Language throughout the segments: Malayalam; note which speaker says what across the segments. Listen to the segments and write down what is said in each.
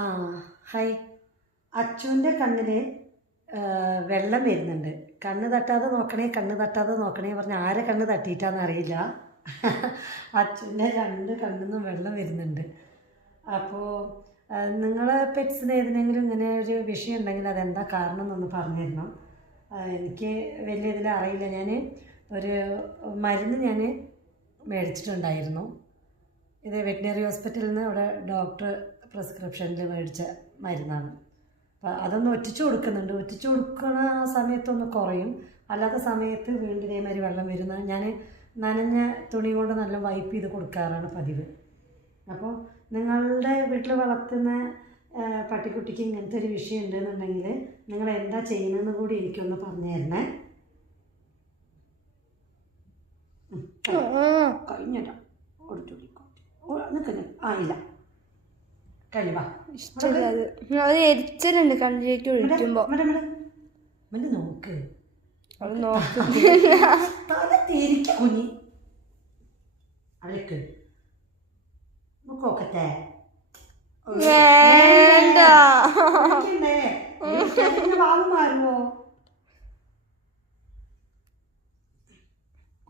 Speaker 1: ആ ഹായ്. അച്ചുവിന്റെ കണ്ണിൽ വെള്ളം വരുന്നുണ്ട്. കണ്ണ് തട്ടാതെ നോക്കണേ കണ്ണ് തട്ടാതെ നോക്കണേ പറഞ്ഞ ആരെ കണ്ണ് തട്ടിയിട്ടാന്ന് അറിയില്ല. അച്ചുവിന്റെ രണ്ട് കണ്ണിന്നും വെള്ളം വരുന്നുണ്ട്. അപ്പോൾ നിങ്ങൾ പെറ്റ്സിന് ഏതിനെങ്കിലും ഇങ്ങനെ ഒരു വിഷയം ഉണ്ടെങ്കിൽ അതെന്താ കാരണം എന്നൊന്ന് പറഞ്ഞു തരണം. എനിക്ക് വലിയ ഇതിൽ അറിയില്ല. ഞാൻ ഒരു മരുന്ന് ഞാൻ മേടിച്ചിട്ടുണ്ടായിരുന്നു. ഇത് വെറ്റിനറി ഹോസ്പിറ്റലിൽ നിന്ന് അവിടെ ഡോക്ടർ പ്രിസ്ക്രിപ്ഷനിൽ മേടിച്ച മരുന്നാണ്. അപ്പം അതൊന്ന് ഒറ്റിച്ചു കൊടുക്കുന്നുണ്ട്. ഒറ്റിച്ചു കൊടുക്കുന്ന ആ സമയത്തൊന്ന് കുറയും. അല്ലാത്ത സമയത്ത് വീണ്ടും ഇതേമാതിരി വെള്ളം വരുന്ന ഞാൻ നനഞ്ഞ തുണി കൊണ്ട് നല്ല വൈപ്പ് ചെയ്ത് കൊടുക്കാറാണ് പതിവ്. അപ്പോൾ നിങ്ങളുടെ വീട്ടിൽ വളർത്തുന്ന പട്ടിക്കുട്ടിക്ക് ഇങ്ങനത്തെ ഒരു വിഷയം ഉണ്ടെന്നുണ്ടെങ്കിൽ നിങ്ങൾ എന്താ ചെയ്യുന്നതെന്ന് കൂടി എനിക്കൊന്ന് പറഞ്ഞു തരണേ. കഴിഞ്ഞിട്ടോ കൊടുത്തു നിൽക്കുന്നു ആ ഇല്ല.
Speaker 2: അത്. എരിച്ചലുണ്ട് കണ്ണിലേക്ക് ഒഴിക്കുമ്പോ.
Speaker 1: നോക്ക്.
Speaker 2: നോക്കും.
Speaker 1: കുഞ്ഞി. നോക്കട്ടെ
Speaker 2: വേണ്ട.
Speaker 1: മാറുമോ?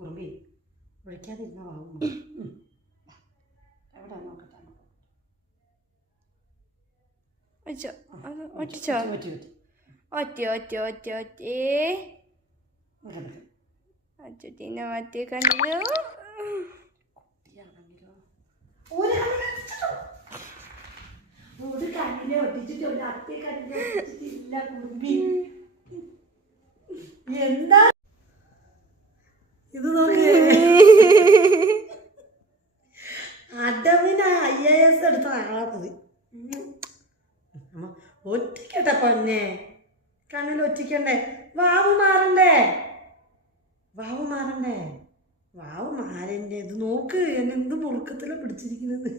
Speaker 1: കുറുമ്പി വിളിക്കാതിരുന്ന. ഉം. എവിടെ
Speaker 2: ഒറ്റ അത് ഒറ്റിച്ചോ
Speaker 1: ഒറ്റ ഒറ്റ
Speaker 2: ഒറ്റ ഒറ്റ. അച്ചുട്ടീനെ മാറ്റി കണ്ടു
Speaker 1: ഒരു കണ്ണിനെ ഒട്ടിച്ചിട്ട്? ഒരു അത്തേ കണ്ണിനെ ഒട്ടിച്ചിട്ടില്ല കുറുമ്പി എന്താ? ഇത് നോക്ക്. അടവിന് ഐ എ എസ് എടുത്ത ആളാണത് അമ്മ ഒറ്റിക്കട്ടെ പൊന്നെ. കണ്ണിൽ ഒറ്റിക്കണ്ടേ? വാവ് മാറണ്ടേ? വാവ് മാറണ്ടേ? വാവ് മാറണ്ടേ? ഇത് നോക്ക് എന്നെ എന്ത് മുറുക്കത്തിലാണ് പിടിച്ചിരിക്കുന്നത്.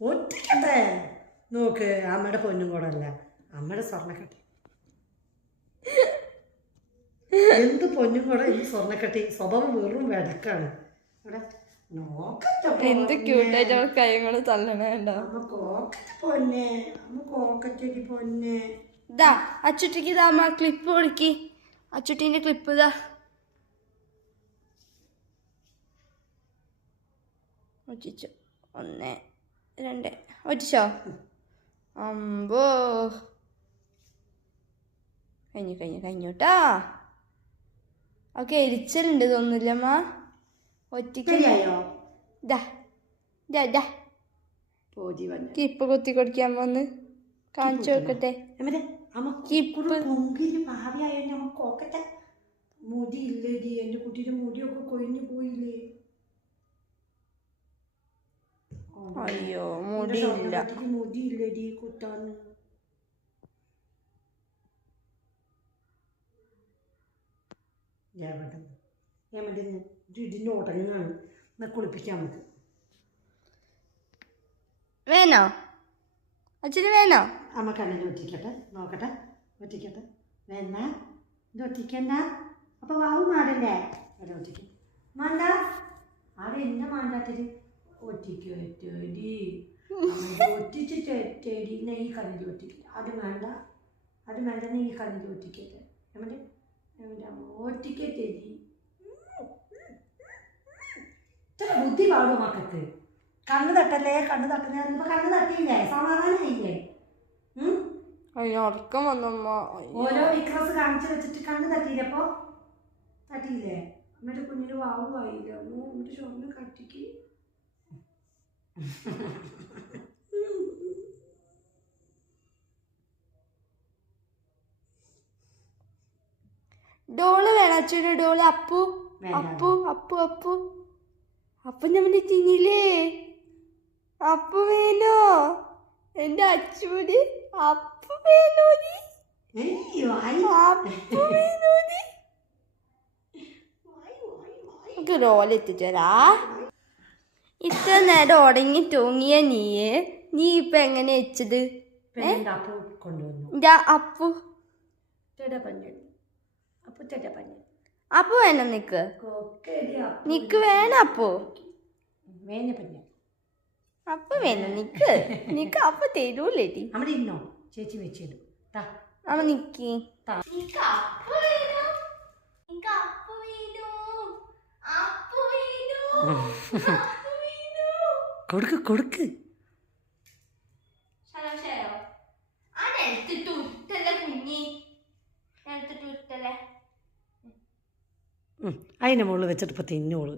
Speaker 1: ഒറ്റിക്കട്ടെ നോക്ക് അമ്മയുടെ പൊന്നും കൂടെ അല്ല അമ്മയുടെ സ്വർണക്കട്ടി. എന്ത് പൊന്നും കൂടെ ഈ സ്വർണക്കട്ടി? സ്വഭാവം വെറും വിടക്കാണ്. നോക്കട്ടെ
Speaker 2: എന്ത് ക്യൂട്ടായിട്ട് അവൾ കൈകൾ തള്ളണേ ഉണ്ടാവും
Speaker 1: അമ്മ കോക്കട്ടെ പൊന്നെ. അമ്മ കോക്കറ്റടി പൊന്നെ.
Speaker 2: ഇതാ അച്ചുട്ടിക്ക് ഇതാ അമ്മ ക്ലിപ്പ് കൊടുക്കി. അച്ചുട്ടീന്റെ ക്ലിപ്പ് ഇതാ ഒറ്റിച്ചു. ഒന്ന് രണ്ട്. ഒറ്റിച്ചോ? അമ്പോ. കഴിഞ്ഞു കഴിഞ്ഞു കഴിഞ്ഞു കേട്ടാ ഓക്കെ എരിച്ചലുണ്ട് തോന്നില്ലമ്മ ഒറ്റയ്ക്ക് ക്ലിപ്പ് കുത്തി കൊടുക്കാൻ പോന്ന്. കാണിച്ചു നോക്കട്ടെ. കിപ്പ്.
Speaker 1: മുടി ഇല്ലേടി എന്റെ കുട്ടിയുടെ മുടിയൊക്കെ കൊഴിഞ്ഞു പോയില്ലേ?
Speaker 2: അയ്യോ മുടിയില്ല.
Speaker 1: കുത്താന്ന്? എവിടെ എവിടെ ഇതിന്റെ ഉടങ്ങാണ് എന്നാൽ കുളിപ്പിക്കാൻ നമുക്ക്
Speaker 2: വേണോ? അച്ഛന് വേണോ?
Speaker 1: അമ്മ കണ്ണിൽ ഒറ്റിക്കട്ടെ. നോക്കട്ടെ. ഒറ്റിക്കട്ടെ. വേണ്ട. ഇത് ഒറ്റിക്കണ്ട. അപ്പൊ വാവ് മാടണ്ടേ അവിടെ ഒറ്റിക്കും. മാണ്ട. അവിടെ എന്നെ മാണ്ടാത്തിരി ഒറ്റിക്കോ ഒറ്റടി ഒറ്റിച്ച് ഈ കണ്ണിൽ ഒറ്റിക്കില്ല അത് വേണ്ട അത് വേണ്ട നെയ് കണ്ണിൽ ഒറ്റിക്കട്ടെ നമ്മുടെ ഒറ്റിക്കട്ടെടി ഇത്ര ബുദ്ധി പാടുമോ മക്കൾക്ക്. കണ്ണ് തട്ടല്ലേ? കണ്ണ് തട്ടല്ലേ പറയുമ്പോ കണ്ണ് തട്ടിയില്ലേ? സമാധാനമായില്ലേ? ഉം?
Speaker 2: അതിന് ഉറക്കം വന്നമ്മ.
Speaker 1: ഓരോ വിക്രസ് കാണിച്ചു വെച്ചിട്ട് കണ്ണ് തട്ടിയില്ലപ്പോ തട്ടിയില്ലേ? അമ്മയുടെ കുഞ്ഞിന് വാവുമായില്ല അമ്മ അമ്മയുടെ ചോറിന് കട്ടിക്ക്.
Speaker 2: ഡോൾ വേണം അച്ഛന്? ഡോൾ അപ്പു. അപ്പു അപ്പു അപ്പു. അപ്പു നമ്മുടെ തിന്നില്ലേ? അപ്പു വേണോ? എന്റെ അച്ചുവിന് അപ്പു
Speaker 1: വേണോ
Speaker 2: നമുക്ക് റോൾ എത്തിച്ചേരാ. ഇത്ര നേരം ഉടങ്ങി തൂങ്ങിയ നീയെ. നീ ഇപ്പൊ എങ്ങനെ വെച്ചത്
Speaker 1: അപ്പു കൊണ്ടുവന്നു.
Speaker 2: അപ്പു.
Speaker 1: ചേട്ടാ പഞ്ഞു. അപ്പു ചേട്ടാ പഞ്ഞൻ
Speaker 2: അപ്പു വേണം നിക്ക്. നിക്ക് വേണ അപ്പു. അപ്പൊ വേണം നിക്ക്. നിക്ക് അപ്പൊ
Speaker 1: അവിടെ ഇരുന്നോ ചേച്ചി വെച്ച്
Speaker 2: അവ നിക്ക്.
Speaker 1: കൊടുക്ക്
Speaker 2: നിക്ക് അപ്പ വേണോ? നിക്ക് അപ്പ വേണോ? അപ്പ വേണോ? അപ്പ വേണോ?
Speaker 1: കൊടുക്ക് കൊടുക്ക്
Speaker 2: ശരോ, ശരോ. ആ നിലത്തിട്ട് ഉരുട്ടല്ലേ കുഞ്ഞി നിലത്തിട്ട് ഉരുട്ടല്ലേ
Speaker 1: ഉം. അതിന്റെ മുകളിൽ വെച്ചിട്ട് ഇപ്പം തിന്നോളൂ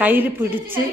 Speaker 1: കയ്യിൽ പിടിച്ച്.